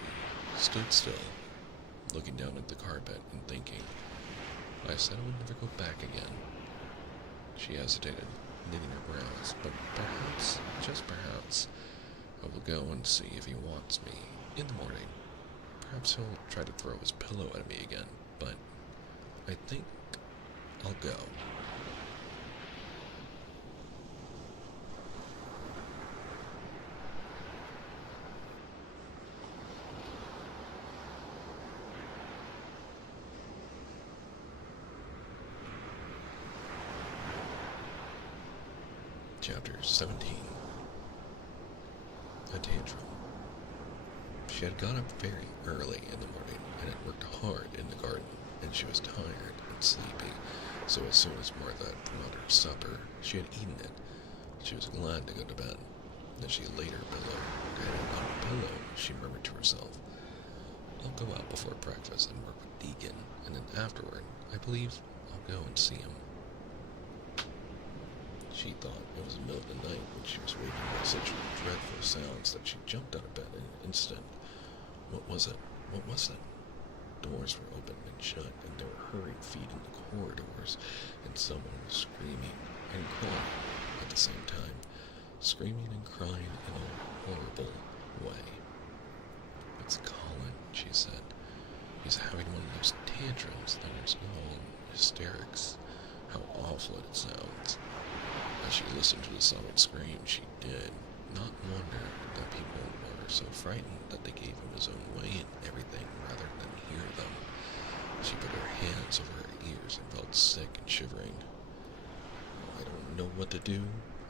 stood still, looking down at the carpet and thinking, I said I would never go back again. She hesitated, knitting her brows, but perhaps, just perhaps, I will go and see if he wants me in the morning. Perhaps he'll try to throw his pillow at me again, but I think I'll go. Chapter 17. A tantrum. She had got up very early in the morning and had worked hard in the garden, and she was tired and sleepy, so as soon as Martha had brought her supper, she had eaten it. She was glad to go to bed. Then she laid her pillow, and on her pillow she murmured to herself, I'll go out before breakfast and work with Deacon, and then afterward, I believe I'll go and see him. She thought it was the middle of the night when she was wakened by such dreadful sounds that she jumped out of bed in an instant. What was it? What was it? Doors were open and shut, and there were hurried feet in the corridors, and someone was screaming and crying at the same time, screaming and crying in a horrible way. It's Colin, she said. He's having one of those tantrums that are all hysterics. How awful it sounds. As she listened to the sobbing scream, she did not wonder that people were so frightened that they gave him his own way in everything rather than hear them. She put her hands over her ears and felt sick and shivering. I don't know what to do.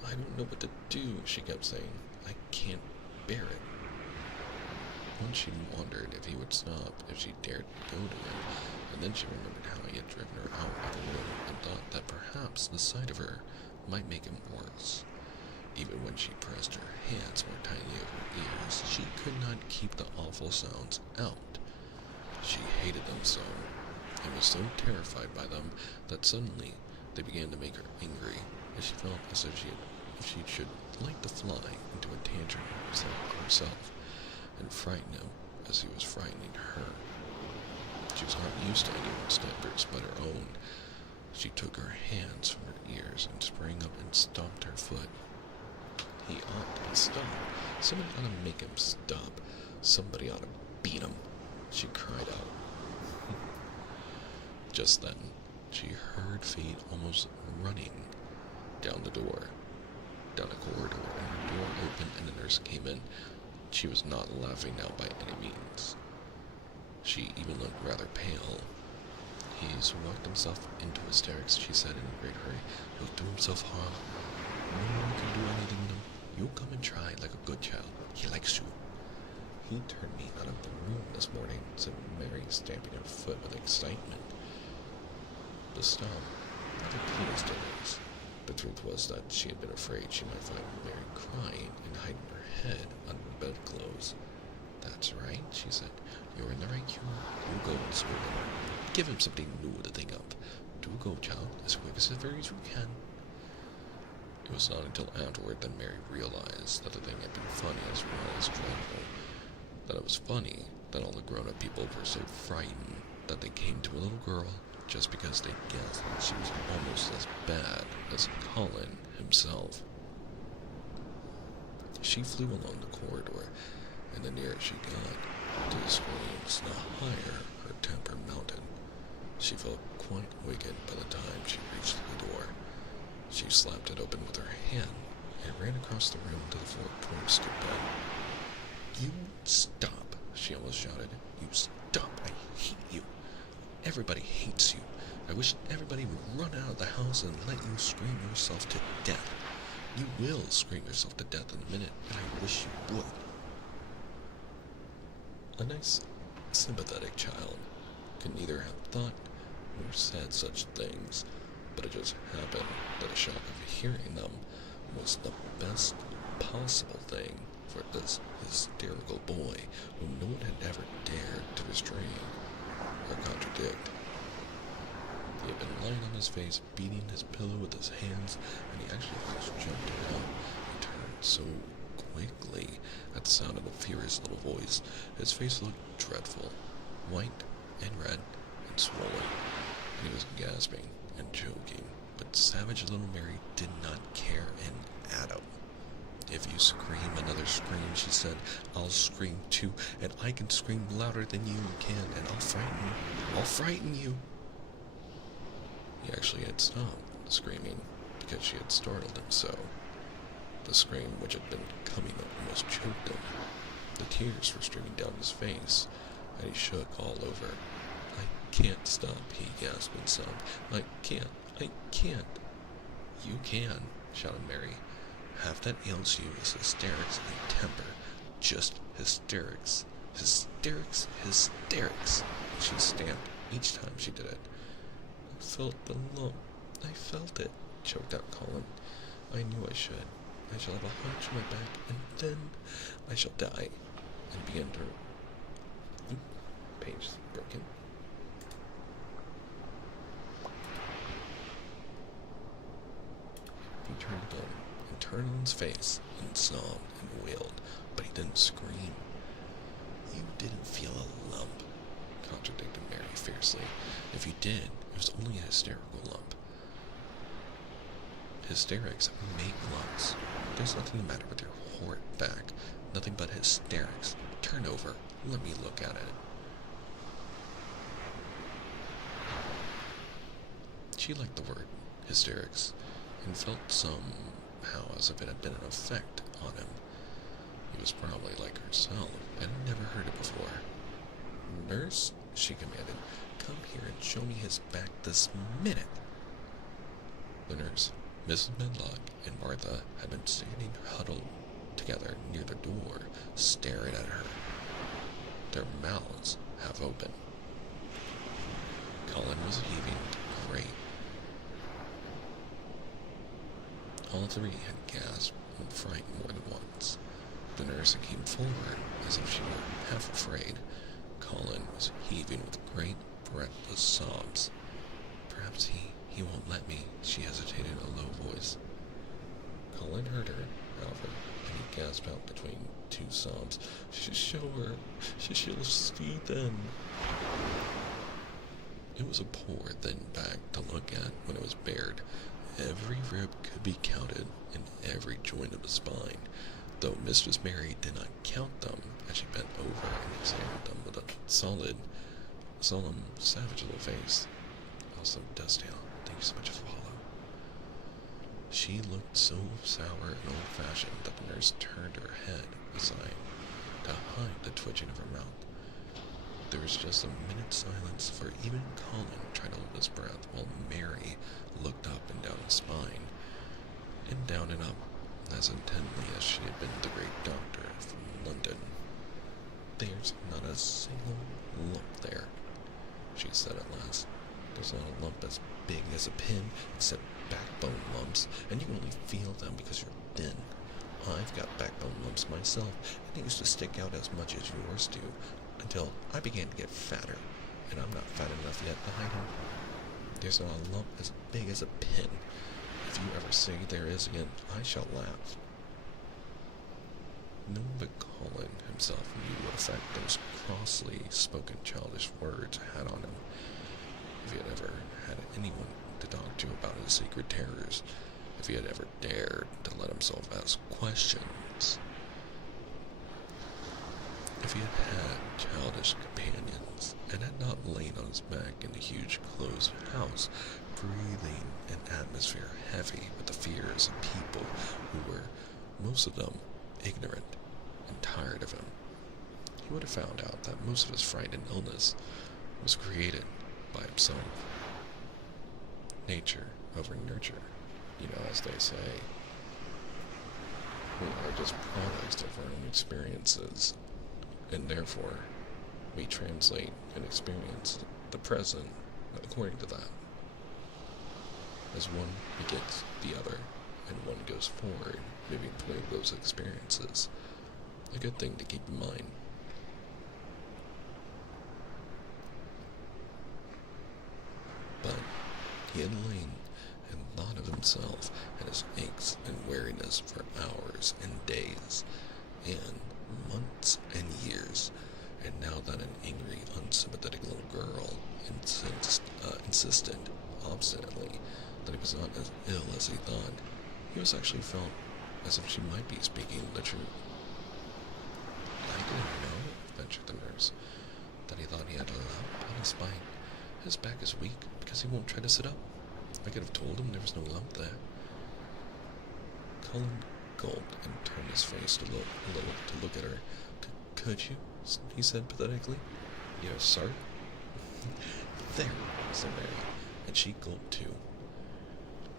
I don't know what to do, she kept saying. I can't bear it. Once she wondered if he would stop, if she dared go to him, and then she remembered how he had driven her out of the room and thought that perhaps the sight of her might make him worse. Even when she pressed her hands more tightly over her ears, she could not keep the awful sounds out. She hated them so, and was so terrified by them, that suddenly they began to make her angry, and she felt as if she should like to fly into a tantrum herself, and frighten him as he was frightening her. She was not used to anyone's tempers but her own. She took her hands from her ears and sprang up and stomped her foot. He ought to be stopped. Somebody ought to make him stop. Somebody ought to beat him, she cried out. Just then, she heard feet almost running down the corridor, and the door opened and the nurse came in. She was not laughing now by any means. She even looked rather pale. He's worked himself into hysterics, she said in a great hurry. He'll do himself harm. No one can do anything to him. You come and try like a good child. He likes you. He turned me out of the room this morning, said Mary, stamping her foot with excitement. The stomp rather pleased Denise. The truth was that she had been afraid she might find Mary crying and hiding her head under the bedclothes. That's right, she said. You're in the right humor. You go and school him. Give him something new to think of. Do go, child, as quick as ever as you can. It was not until afterward that Mary realized that the thing had been funny as well as dreadful. That it was funny that all the grown-up people were so frightened that they came to a little girl just because they guessed that she was almost as bad as Colin himself. She flew along the corridor, and the nearer she got to the screams, the higher her temper mounted. She felt quite wicked by the time she reached the door. She slapped it open with her hand and ran across the room to the four-post bed. You stop, she almost shouted. You stop. I hate you. Everybody hates you. I wish everybody would run out of the house and let you scream yourself to death. You will scream yourself to death in a minute, and I wish you would. A nice, sympathetic child could neither have thought nor said such things, but it just happened that the shock of hearing them was the best possible thing for this hysterical boy whom no one had ever dared to restrain or contradict. He had been lying on his face, beating his pillow with his hands, and he actually almost jumped around. He turned so quickly at the sound of the furious little voice. His face looked dreadful, white and red and swollen, and he was gasping and choking. But savage little Mary did not care an atom. "If you scream another scream," she said, "I'll scream too, and I can scream louder than you can, and I'll frighten you. He actually had stopped screaming because she had startled him so. The scream, which had been coming up, almost choked him. The tears were streaming down his face, and he shook all over. "I can't stop," he gasped and sobbed. I can't. "You can," shouted Mary. "Half that ails you is hysterics and temper. Just hysterics. Hysterics. She stamped each time she did it. "I felt the lump. I felt it," choked out Colin. "I knew I should. I shall have a hunch on my back, and then I shall die." And began to... Page broken. He turned again, and turned on his face, and sobbed and wailed, but he didn't scream. "You didn't feel a lump," contradicted Mary fiercely. "If you did, it was only a hysterical lump." "Hysterics make lumps. There's nothing the matter with your horrid back. Nothing but hysterics. Turn over. Let me look at it." She liked the word hysterics, and felt somehow as if it had been an effect on him. He was probably like herself, and had never heard it before. "Nurse," she commanded, "come here and show me his back this minute." The nurse, Mrs. Medlock, and Martha had been standing huddled together near the door, staring at her, their mouths half open. Colin was heaving great. All three had gasped and frightened more than once. The nurse came forward as if she were half afraid. Colin was heaving with great, breathless sobs. "Perhaps he won't let me," she hesitated in a low voice. Colin heard her, however, and he gasped out between two sobs, "Show her. She'll see then." It was a poor, thin back to look at when it was bared. Every rib could be counted, and every joint of the spine, though Mistress Mary did not count them as she bent over and examined them with a solemn, savage little face. "Also, Dustdale, thank you so much for following." She looked so sour and old-fashioned that the nurse turned her head aside to hide the twitching of her mouth. There was just a minute's silence, for even Colin tried to hold his breath, while Mary looked up and down his spine, and down and up, as intently as she had been the great doctor from London. "There's not a single lump there," she said at last. "There's not a lump as big as a pin, except backbone lumps, and you can only feel them because you're thin. I've got backbone lumps myself, and they used to stick out as much as yours do, until I began to get fatter, and I'm not fat enough yet to hide them. There's not a lump as big as a pin. If you ever say there is again, I shall laugh." No one but Colin himself knew what effect those crossly spoken childish words had on him. If he had ever had anyone to talk to about his secret terrors, if he had ever dared to let himself ask questions, if he had had childish companions, and had not lain on his back in the huge closed house, breathing an atmosphere heavy with the fears of people who were, most of them, ignorant and tired of him, he would have found out that most of his fright and illness was created by himself. Nature over nurture, as they say. We are just products of our own experiences, and therefore we translate and experience the present according to that. as one begets the other, and one goes forward, moving toward those experiences. A good thing to keep in mind. But he had lain and thought of himself and his aches and weariness for hours and days, and months and years, and now that an angry, unsympathetic little girl insisted obstinately that he was not as ill as he thought, he was actually felt as if she might be speaking the truth. I didn't know, ventured the nurse, that he thought he had a lump on his spine. His back is weak because he won't try to sit up. I could have told him there was no lump there. Cullen gulped and turned his face a little to look at her. Could you? He said pathetically. Yes, sir. There, said Mary, and she gulped too.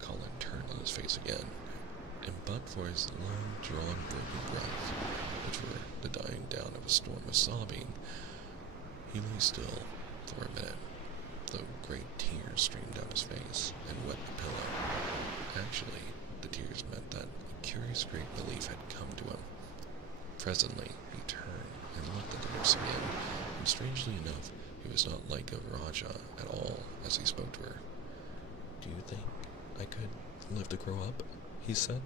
Cullen turned on his face again, and but for his long-drawn, broken breath, which were the dying down of a storm of sobbing, he lay still for a minute, though great tears streamed down his face and wet the pillow. Actually, the tears meant that a curious great relief had come to him. Presently, he turned and looked at the nurse again, and strangely enough, he was not like a Raja at all as he spoke to her. Do you think I could live to grow up? He said.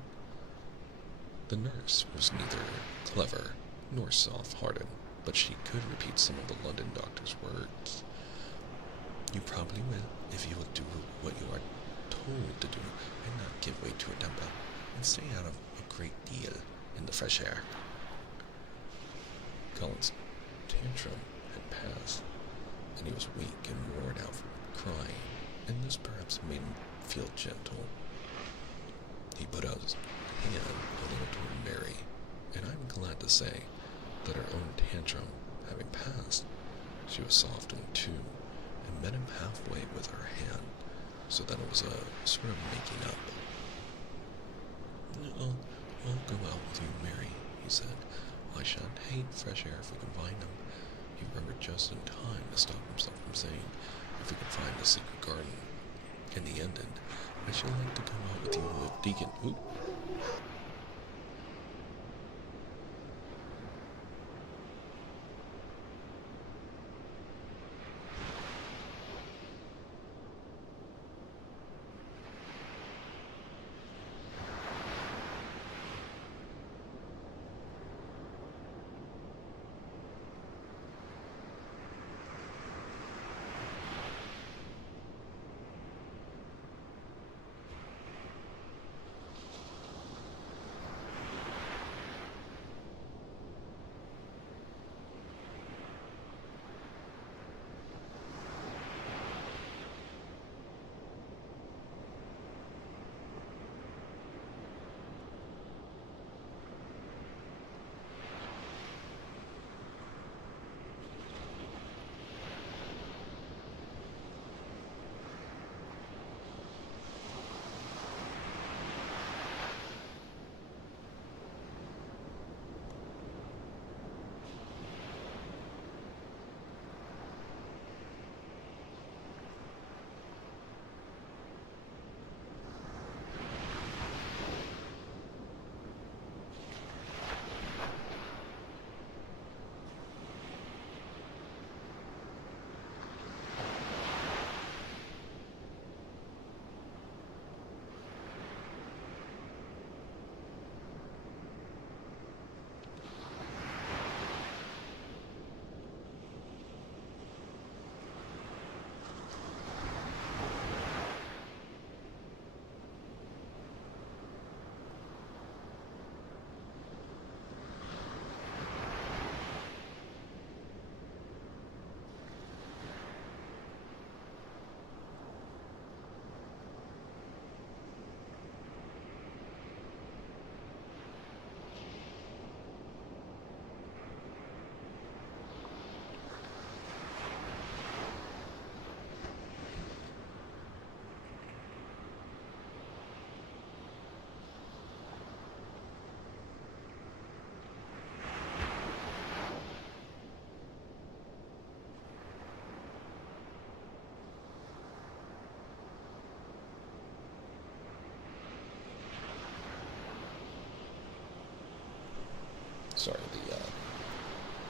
The nurse was neither clever nor soft-hearted, but she could repeat some of the London doctor's words. You probably will if you will do what you are told to do and not give way to a temper and stay out of a great deal in the fresh air. Cullen's tantrum had passed, and he was weak and worn out from crying, and this perhaps made him feel gentle. He put out his hand a little toward Mary, and I'm glad to say that her own tantrum having passed, she was softened too, and met him halfway with her hand, so that it was a sort of making up. I'll go out with you, Mary, he said. I shan't hate fresh air if we can find them. He remembered just in time to stop himself from saying, if we can find the secret garden. And he ended, I should like to go out with you with Deacon. Ooh.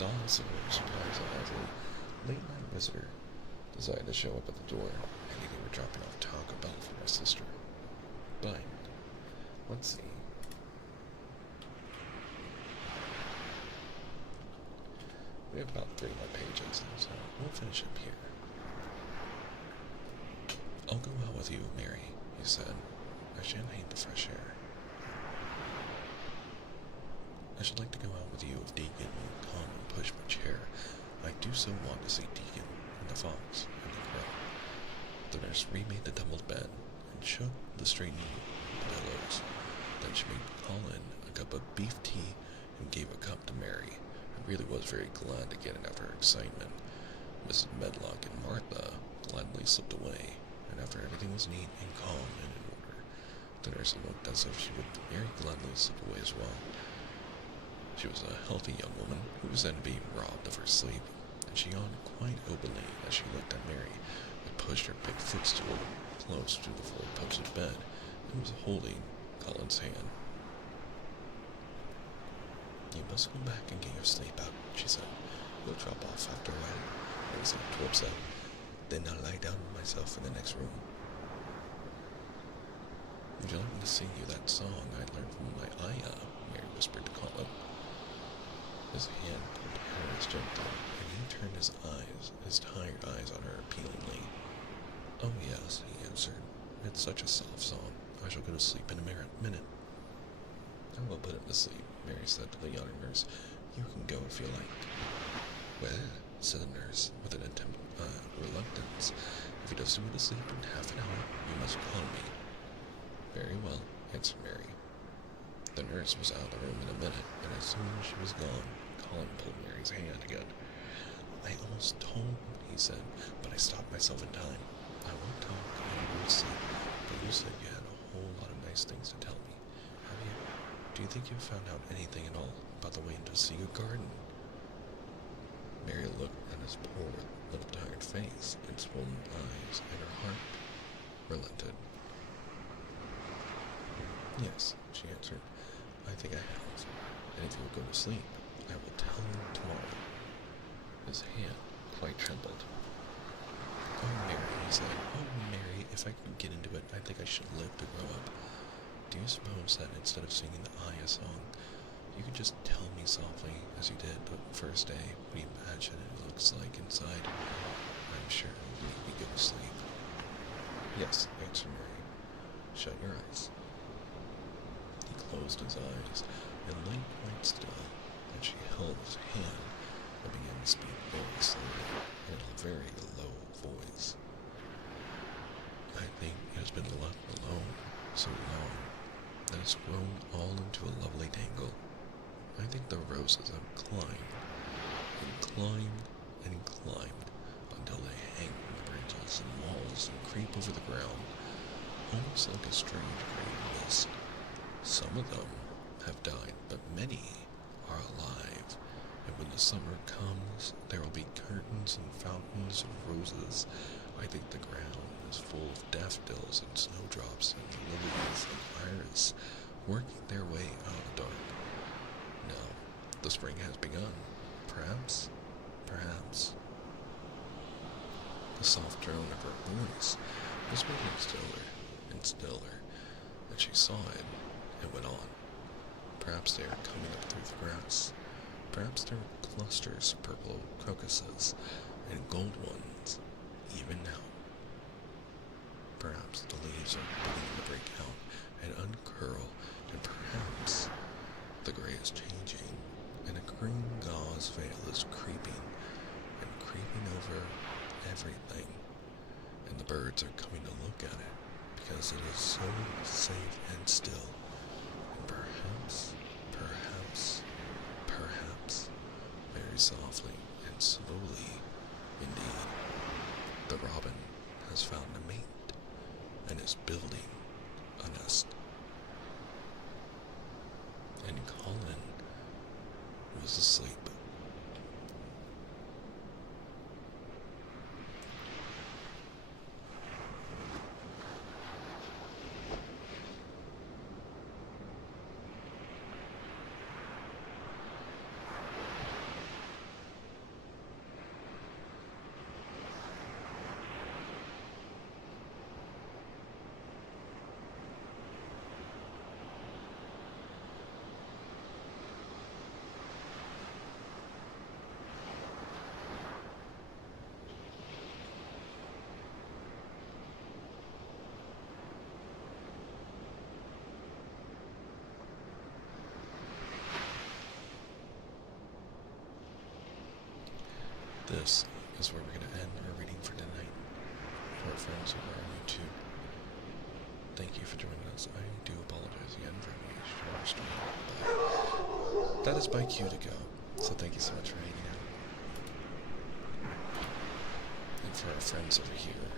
also, surprised as a late-night visitor decided to show up at the door, and they were dropping off Taco Bell for my sister. But, let's see. We have about 3 more pages, so we'll finish up here. I'll go out with you, Mary, he said. I shan't hate the fresh air. I should like to go out with you if Deacon will come and push my chair. I do so want to see Deacon and the fox and the crow. The nurse remade the tumbled bed and shook the straightening pillows. Then she made Colin a cup of beef tea and gave a cup to Mary, who really was very glad to get it after her excitement. Mrs. Medlock and Martha gladly slipped away, and after everything was neat and calm and in order, the nurse looked as if she would very gladly slip away as well. She was a healthy young woman who was then being robbed of her sleep, and she yawned quite openly as she looked at Mary, who pushed her big footstool close to the four-posted bed and was holding Colin's hand. You must go back and get your sleep out, she said. You'll drop off after a while. I was not too upset. Then I'll lie down myself in the next room. Would you like me to sing you that song I learned from my ayah? Mary whispered to Colin. His hand pulled hers gently, and he turned his tired eyes on her appealingly. Oh yes, he answered. It's such a soft song. I shall go to sleep in a minute. I will put it to sleep, Mary said to the young nurse. You can go if you like. Well, said the nurse, with an attempt reluctance, if he doesn't go to sleep in half an hour, you must call me. Very well, answered Mary. The nurse was out of the room in a minute, and as soon as she was gone, Colin pulled Mary's hand again. I almost told, he said, but I stopped myself in time. I won't talk and you will sleep, but you said you had a whole lot of nice things to tell me. Have you? Do you think you've found out anything at all about the way into Secret Garden? Mary looked at his poor, little tired face and swollen eyes, and her heart relented. Yes, she answered. I think I have, and if you will go to sleep, I will tell you tomorrow. His hand quite trembled. Oh, Mary, he said. Oh, Mary, if I could get into it, I think I should live to grow up. Do you suppose that instead of singing the Aya song, you could just tell me softly, as you did the first day, what you imagine it looks like inside? I'm sure it will make me go to sleep. Yes, answered Mary. Shut your eyes. He closed his eyes and lay quite still, and she held his hand and began to speak very slowly and in a very low voice. I think it has been left alone so long that it's grown all into a lovely tangle. I think the roses have climbed and climbed and climbed until they hang from the branches and walls and creep over the ground, almost like a strange green mist. Some of them have died, but many are alive, and when the summer comes, there will be curtains and fountains of roses. I think the ground is full of daffodils and snowdrops and lilies and iris working their way out of the dark. Now, the spring has begun. Perhaps. The soft drone of her voice was getting stiller and stiller, and she saw it and went on. Perhaps they are coming up through the grass. Perhaps there are clusters of purple crocuses and gold ones, even now. Perhaps the leaves are beginning to break out and uncurl, and perhaps the gray is changing, and a green gauze veil is creeping over everything, and the birds are coming to look at it, because it is so safe and still. And perhaps, very softly and slowly, indeed, the robin has found a mate and is building a nest. And Colin was asleep. this is where we're going to end our reading for tonight. For our friends over on YouTube, thank you for joining us. I do apologize again for any short stream, but that is my cue to go. So thank you so much for hanging out. And for our friends over here